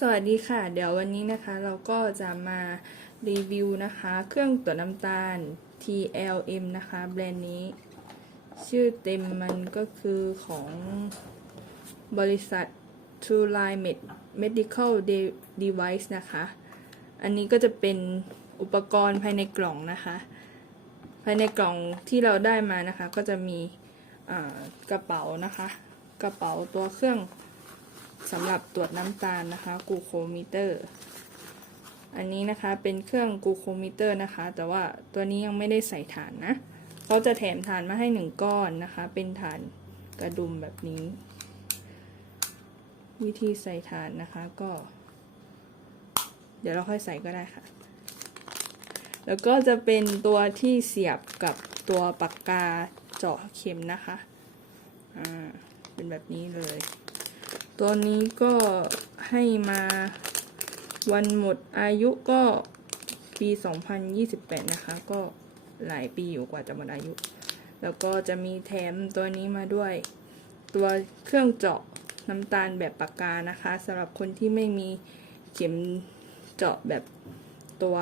สวัสดีค่ะ เดี๋ยววันนี้นะคะเราก็จะมารีวิวนะคะ เครื่องตรวจน้ำตาล TLM นะคะ แบรนด์นี้ ชื่อเต็มมันก็คือของบริษัท True Line Med- Medical De- Device นะคะ อันนี้ก็จะเป็นอุปกรณ์ภายในกล่องนะคะ ภายในกล่องที่เราได้มานะคะ ก็จะมีอ่ากระเป๋านะคะ กระเป๋าตัวเครื่อง สำหรับตรวจน้ำตาลนะคะกูโคมิเตอร์ อันนี้นะคะเป็นเครื่องกูโคมิเตอร์นะคะ แต่ว่าตัวนี้ยังไม่ได้ใส่ฐานนะเขาจะแถมฐานมาให้หนึ่งก้อนนะคะ เป็นฐานกระดุมแบบนี้ วิธีใส่ฐานนะคะก็ เดี๋ยวเราค่อยใส่ก็ได้ค่ะ แล้วก็จะเป็นตัวที่เสียบกับตัวปากกาเจาะเข็มนะคะ อ่า เป็นแบบนี้เลย ตัวนี้ก็ให้มาวันหมดอายุก็ปี 2028 นะคะ ก็หลายปีอยู่กว่าจะหมดอายุ แล้วก็จะมีแถมตัวนี้มาด้วย ตัวเครื่องเจาะน้ำตาลแบบปากกานะคะสำหรับคนที่ไม่มีเข็มเจาะแบบตัว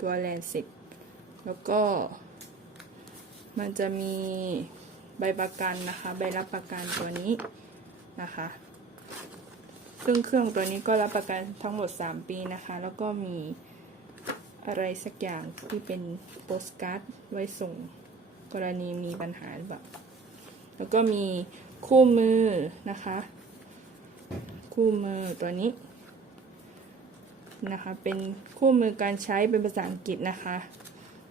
ตัวแลนสิตแล้วก็ มันจะมีใบประกันนะคะ ใบรับประกันตัวนี้นะคะ ซึ่งเครื่องตัวนี้ก็รับประกันทั้งหมด 3 ปีนะคะ แล้วก็มีอะไรสักอย่างที่เป็นโปสการ์ดไว้ส่งกรณีมีปัญหาแบบ แล้วก็มีคู่มือนะคะ คู่มือตัวนี้นะคะ เป็นคู่มือการใช้เป็นภาษาอังกฤษนะคะ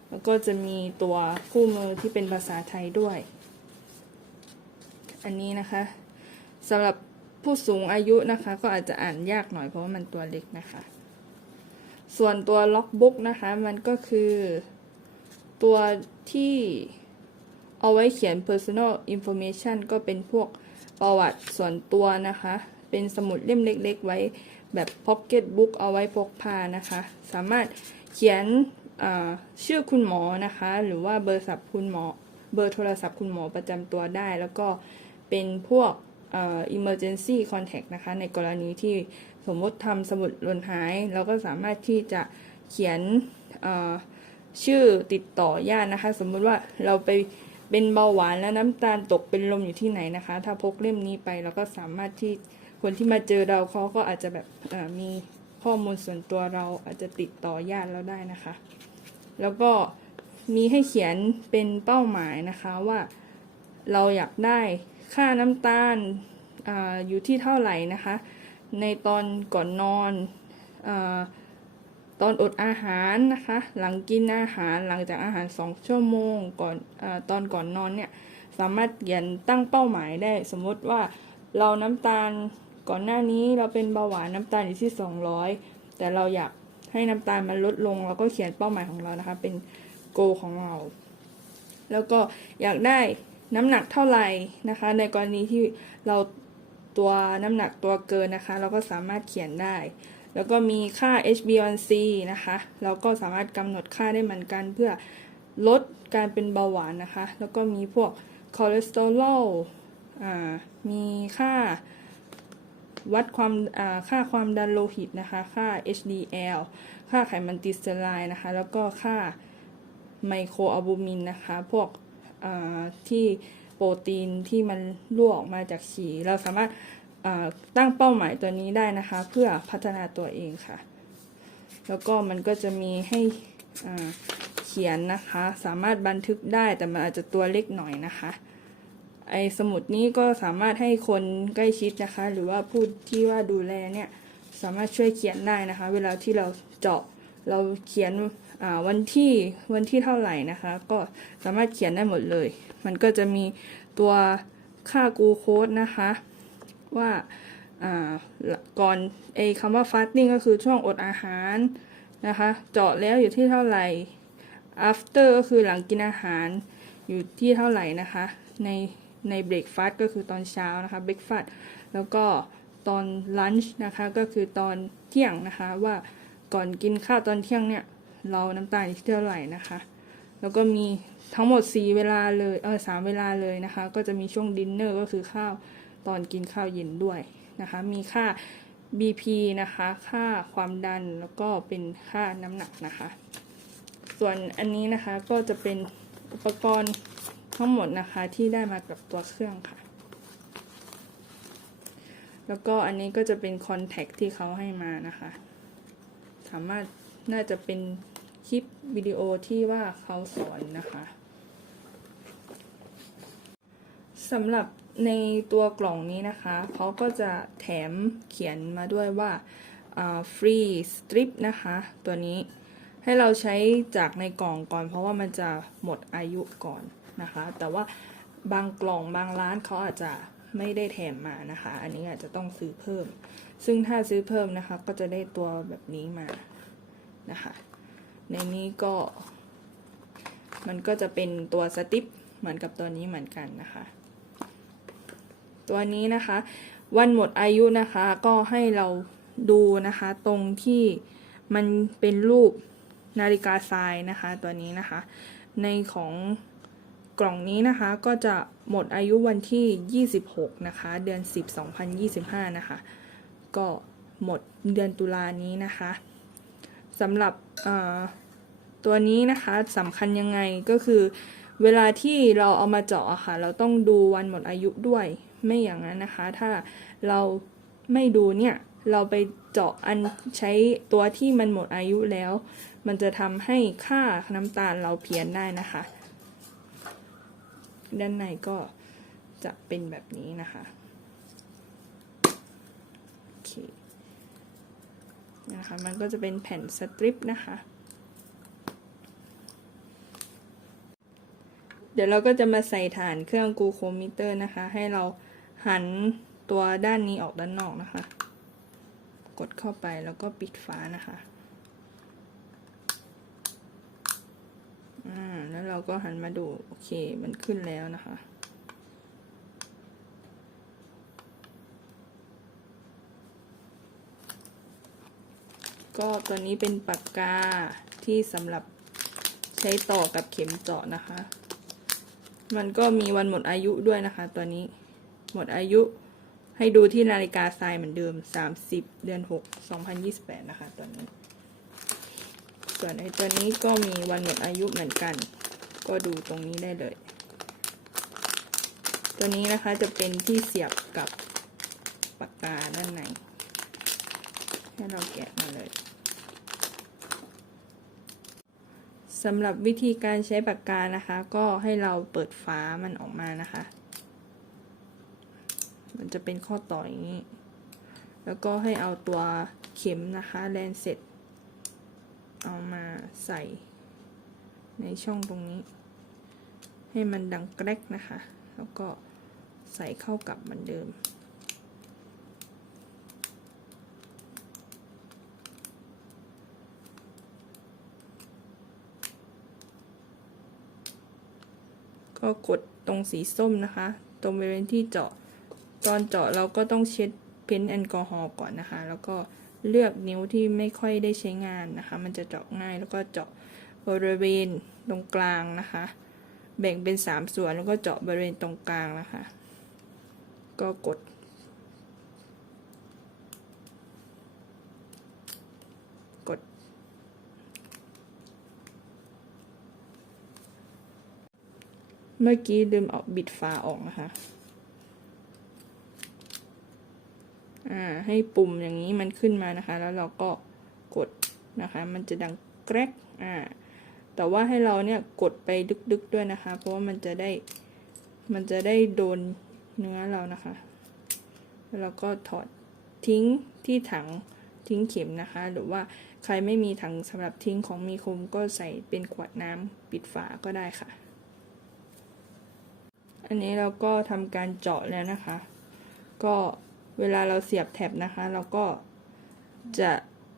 แล้วก็จะมีตัวคู่มือที่เป็นภาษาไทยด้วย อันนี้นะคะสำหรับ ผู้สูงอายุนะคะ ก็อาจจะอ่านยากหน่อยเพราะว่ามันตัวเล็กนะคะ ส่วนตัวล็อกบุ๊กนะคะ มันก็คือตัวที่เอาไว้เขียน personal information ก็เป็นพวกประวัติส่วนตัวนะคะ เป็นสมุดเล่มเล็ก ๆ ไว้แบบ pocket book เอาไว้พกพานะคะ สามารถเขียนชื่อคุณหมอนะคะ หรือว่าเบอร์ศัพท์คุณหมอ เบอร์โทรศัพท์คุณหมอประจำตัวได้ แล้วก็เป็นพวก emergency contact นะคะ ในกรณีที่สมมติทำสมุดหล่นหาย เราก็สามารถที่จะเขียนชื่อติดต่อญาตินะคะ สมมติว่าเราไปเป็นเบาหวานแล้วน้ำตาลตกเป็นลมอยู่ที่ไหนนะคะ ถ้าพกเล่มนี้ไปเราก็สามารถที่คนที่มาเจอเราเขาก็อาจจะแบบมีข้อมูลส่วนตัวเราอาจจะติดต่อญาติเราได้นะคะ แล้วก็มีให้เขียนเป็นเป้าหมายนะคะว่าเราอยากได้ ค่าน้ำตาลออยู่ที่เท่าไหร่นะคะ ในตอนก่อนนอนอตอนอดอาหารนะคะ หลังกินอาหารหลังจากอาหารสองชั่วโมงก่อนอตอนก่อนนอนเนี่ยสามารถเขียนตั้งเป้าหมายได้ สมมติว่าเราน้ำตาลก่อนหน้านี้เราเป็นเบาหวานน้ำตาลอยู่ที่ 200 แต่เราอยากให้น้ำตาลมันลดลงเราก็เขียนเป้าหมายของเรานะคะ เป็นโกของเรา แล้วก็อยากได้ น้ำหนักเท่าไหร่นะคะ ในกรณีที่เราตัวน้ำหนักตัวเกินนะคะ เราก็สามารถเขียนได้ แล้วก็มีค่า HbA1c นะคะ เราก็สามารถกำหนดค่าได้เหมือนกันเพื่อลดการเป็นเบาหวานนะคะ แล้วก็มีพวกคอเลสเตอรอลมีค่าวัดความค่าความดันโลหิตนะคะ ค่า HDL ค่าไขมันติสเตอไรด์นะคะ แล้วก็ค่าไมโครอัลบูมินนะคะ พวก ที่โปรตีนที่มันรั่วออกมาจากฉี่เราสามารถตั้งเป้าหมายตัวนี้ได้นะคะ เพื่อพัฒนาตัวเองค่ะ แล้วก็มันก็จะมีให้เขียนนะคะ สามารถบันทึกได้แต่มันอาจจะตัวเล็กหน่อยนะคะไอสมุดนี้ก็สามารถให้คนใกล้ชิดนะคะ หรือว่าผู้ที่ว่าดูแลเนี่ยสามารถช่วยเขียนได้นะคะ เวลาที่เราเจาะเราเขียน วันที่วันที่เท่าไหร่นะคะ ก็สามารถเขียนได้หมดเลย มันก็จะมีตัวค่ากูโคสนะคะ ว่าก่อนไอคำว่า fasting ก็คือช่วงอดอาหารนะคะ เจาะแล้วอยู่ที่เท่าไหร่ after ก็คือหลังกินอาหารอยู่ที่เท่าไหร่นะคะ ในในเบรกฟาสต์ก็คือตอนเช้านะคะเบรกฟาสต์แล้วก็ตอนลันช์นะคะ ก็คือตอนเที่ยงนะคะว่าก่อนกินข้าวตอนเที่ยงเนี่ย เราน้ำตาลอยู่ที่เท่าไหร่นะคะ แล้วก็มีทั้งหมด4เวลาเลยเออสเวลาเลยนะคะ ก็จะมีช่วงดินเนอร์ก็คือข้าวตอนกินข้าวเย็นด้วยนะคะ มีค่า BP นะคะ ค่าความดันแล้วก็เป็นค่าน้ำหนักนะคะ ส่วนอันนี้นะคะก็จะเป็นอุปกรณ์ทั้งหมดนะคะที่ได้มากับตัวเครื่องค่ะ แล้วก็อันนี้ก็จะเป็นคอนแทคที่เขาให้มานะคะ สามารถ น่าจะเป็นคลิปวิดีโอที่ว่าเขาสอนนะคะสำหรับในตัวกล่องนี้นะคะ เขาก็จะแถมเขียนมาด้วยว่าฟรีสตริปนะคะ ตัวนี้ให้เราใช้จากในกล่องก่อน เพราะว่ามันจะหมดอายุก่อนนะคะ แต่ว่าบางกล่องบางร้านเขาอาจจะไม่ได้แถมมานะคะ อันนี้อาจจะต้องซื้อเพิ่ม ซึ่งถ้าซื้อเพิ่มนะคะ ก็จะได้ตัวแบบนี้มา นะคะ ในนี้ก็มันก็จะเป็นตัวสติปเหมือนกับตัวนี้เหมือนกันนะคะ ตัวนี้นะคะ วันหมดอายุนะคะก็ให้เราดูนะคะตรงที่มันเป็นรูปนาฬิกาทรายนะคะตัวนี้นะคะ ในของกล่องนี้นะคะก็จะหมดอายุวันที่ 26 นะคะ เดือน 10 2025 นะคะ ก็หมดเดือนตุลานี้นะคะ สำหรับตัวนี้นะคะสำคัญยังไงก็คือเวลาที่เราเอามาเจาะค่ะ เราต้องดูวันหมดอายุด้วยไม่อย่างนั้นนะคะ ถ้าเราไม่ดูเนี่ย เราไปเจาะอันใช้ตัวที่มันหมดอายุแล้ว มันจะทำให้ค่าน้ำตาลเราเพี้ยนได้นะคะ ด้านในก็จะเป็นแบบนี้นะคะ โอเค นะคะ มันก็จะเป็นแผ่นสตริปนะคะ เดี๋ยวเราก็จะมาใส่ฐานเครื่องกูโคมิเตอร์นะคะ ให้เราหันตัวด้านนี้ออกด้านนอกนะคะ กดเข้าไปแล้วก็ปิดฝานะคะอ่าแล้วเราก็หันมาดู โอเค มันขึ้นแล้วนะคะ ก็ตัวนี้เป็นปากกาที่สำหรับใช้ต่อกับเข็มเจาะนะคะ มันก็มีวันหมดอายุด้วยนะคะ ตัวนี้หมดอายุให้ดูที่นาฬิกาทรายเหมือนเดิม 30 เดือน 6 2028 นะคะตัวนี้ ส่วนไอ้ตัวนี้ก็มีวันหมดอายุเหมือนกัน ก็ดูตรงนี้ได้เลย ตัวนี้นะคะจะเป็นที่เสียบกับปากกาด้านใน ให้เราแกะมาเลย สำหรับวิธีการใช้ปากกานะคะ ก็ให้เราเปิดฝามันออกมานะคะ มันจะเป็นข้อต่ออย่างนี้ แล้วก็ให้เอาตัวเข็มนะคะแลนเสร็จ เอามาใส่ในช่องตรงนี้ ให้มันดังแกรกนะคะ แล้วก็ใส่เข้ากับเหมือนเดิม ก็กดตรงสีส้มนะคะ ตรงบริเวณที่เจาะ ตอนเจาะเราก็ต้องเช็ดเพ้นแอลกอฮอล์ก่อนนะคะ แล้วก็เลือกนิ้วที่ไม่ค่อยได้ใช้งานนะคะ มันจะเจาะง่ายแล้วก็เจาะบริเวณตรงกลางนะคะ แบ่งเป็นสามส่วนแล้วก็เจาะบริเวณตรงกลางนะคะ ก็กด เมื่อกี้ลืมเอาบิดฝาออกนะคะ อ่า ให้ปุ่มอย่างนี้มันขึ้นมานะคะ แล้วเราก็กดนะคะ มันจะดังแกรกอ่า แต่ว่าให้เราเนี่ยกดไปดึกๆด้วยนะคะ เพราะว่ามันจะได้ มันจะได้โดนเนื้อเรานะคะ แล้วก็ถอดทิ้งที่ถังทิ้งเข็มนะคะ หรือว่าใครไม่มีถังสำหรับทิ้งของมีคมก็ใส่เป็นขวดน้ำปิดฝาก็ได้ค่ะ อันนี้เราก็ทำการเจาะแล้วนะคะ ก็เวลาเราเสียบแท็บนะคะ เราก็จะ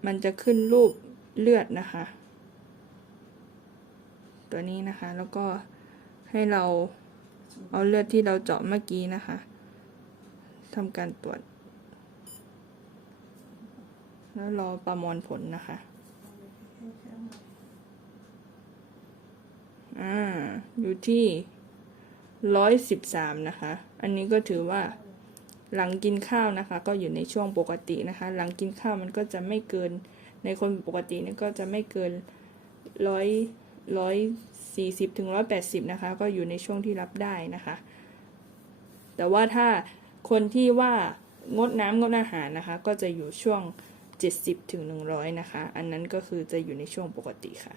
มันจะขึ้นรูปเลือดนะคะ ตัวนี้นะคะแล้วก็ให้เราเอาเลือดที่เราเจาะเมื่อกี้นะคะทำการตรวจ แล้วรอประมวลผลนะคะอ่าอยู่ที่ ร้อยสิบสามนะคะ อันนี้ก็ถือว่าหลังกินข้าวนะคะ ก็อยู่ในช่วงปกตินะคะ หลังกินข้าวมันก็จะไม่เกินในคนปกตินี่ก็จะไม่เกินร้อยร้อยสี่สิบถึงร้อยแปดสิบนะคะ ก็อยู่ในช่วงที่รับได้นะคะ แต่ว่าถ้าคนที่ว่างดน้ำงดอาหารนะคะ ก็จะอยู่ช่วง70ถึง100นะคะ อันนั้นก็คือจะอยู่ในช่วงปกติค่ะ